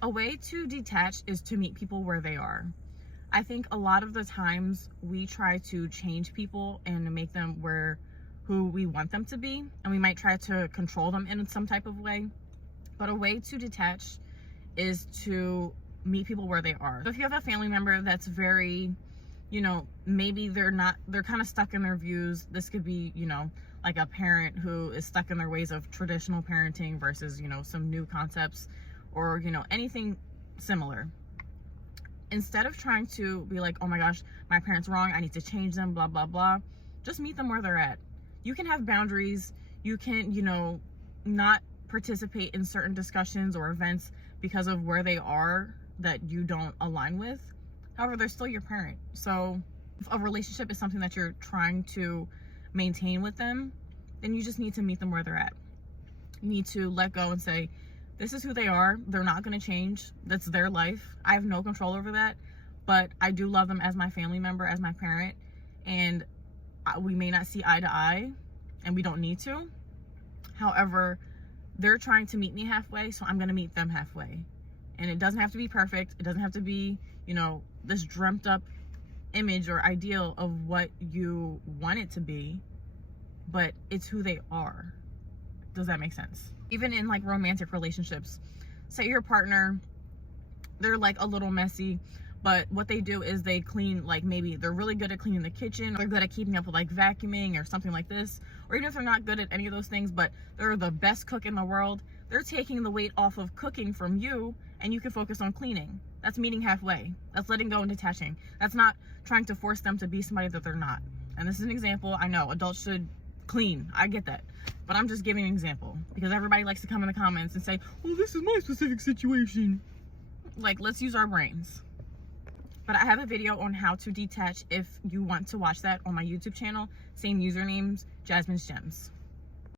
A way to detach is to meet people where they are. I think a lot of the times we try to change people and make them who we want them to be, and we might try to control them in some type of way. But a way to detach is to meet people where they are. So if you have a family member that's very, maybe they're kind of stuck in their views. This could be, like a parent who is stuck in their ways of traditional parenting versus, some new concepts, or, anything similar. Instead of trying to be like, oh my gosh, my parents wrong, I need to change them, blah, blah, blah, just meet them where they're at. You can have boundaries. You can, not participate in certain discussions or events because of where they are that you don't align with. However, they're still your parent. So if a relationship is something that you're trying to maintain with them, then you just need to meet them where they're at. You need to let go and say, this is who they are. They're not going to change. That's their life. I have no control over that, but I do love them as my family member, as my parent, and we may not see eye to eye, and we don't need to. However, they're trying to meet me halfway, so I'm going to meet them halfway. And it doesn't have to be perfect. It doesn't have to be, this dreamt up image or ideal of what you want it to be, but it's who they are. Does that make sense? Even in like romantic relationships, say your partner, they're like a little messy, but what they do is they clean, like maybe they're really good at cleaning the kitchen, or they're good at keeping up with like vacuuming or something like this. Or even if they're not good at any of those things, but they're the best cook in the world, they're taking the weight off of cooking from you, and you can focus on cleaning. That's meeting halfway. That's letting go and detaching. That's not trying to force them to be somebody that they're not. And this is an example. I know adults should clean. I get that. But I'm just giving an example because everybody likes to come in the comments and say, well, this is my specific situation. Like, let's use our brains. But I have a video on how to detach if you want to watch that on my YouTube channel. Same usernames, Jasmine's Gems.